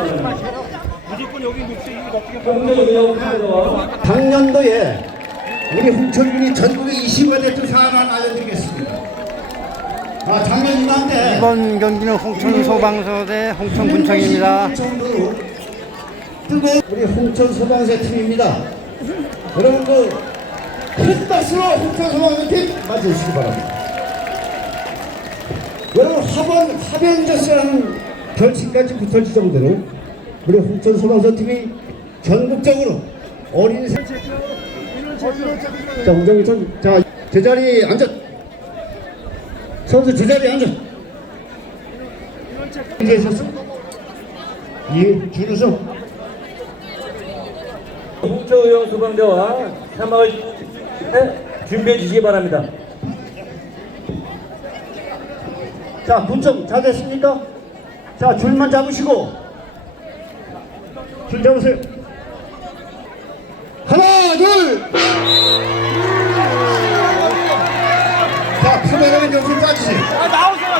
무조건 여기 녹색 이거 어떻게 홍정의원 당년도에 우리 홍철군이 전국에 20가 됐던 사안을 알려드리겠습니다. 아, 작년 이맘때 이번 경기는 홍천 소방서 대 홍천 군청입니다. 뜨거운 우리 홍천 소방서 팀입니다. 여러분 그큰 박수로 홍천 소방서 팀 맞아주시기 바랍니다. 여러분 하번 하변저스라는 별칭까지 붙어질 정도로 우리 홍천 소방서 팀이 전국적으로 어린 세... 자 우정이 선, 자 제자리 앉아 선수 제자리 앉아 이제 있었어? 이 준우승 홍천의원 소방대와 사마을 준비해 주시기 바랍니다. 자 군청 다 됐습니까? 자 줄만 잡으시고. 줄 잡으세요. 하나 둘자 카메라맨 옆으로 빠지세요 아 나오세요.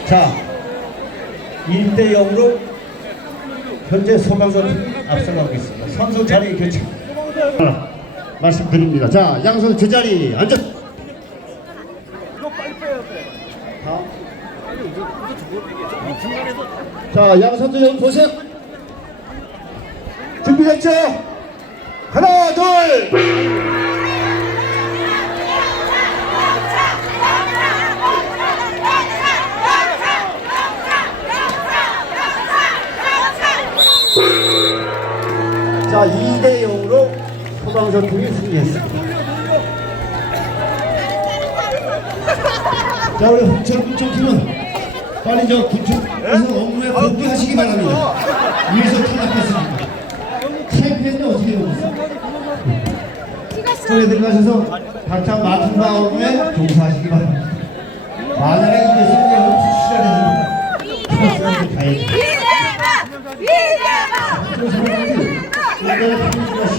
때. 자 1대 0으로 현재 소방서팀이 앞서가고 있습니다. 선수 자리 교체. 하나 말씀드립니다 자 양선수 제자리 앉아 자, 양선수 여기 보세요. 준비됐죠? 하나, 둘. 자, 2대 0 팀이 승리했습니다. 자, 우리 홍천 군청 팀은 빨리 저 군청에서 업무에 복귀하시기 바랍니다. 위에서 탈락했습니다. 타이피했는데 어떻게 있어? 속에 들어가셔서 각자 맡은 바업에 종사하시기 바랍니다. 만약에 이겼으면 수시가 됩니다. 다행입니다. 이대박! 이대박!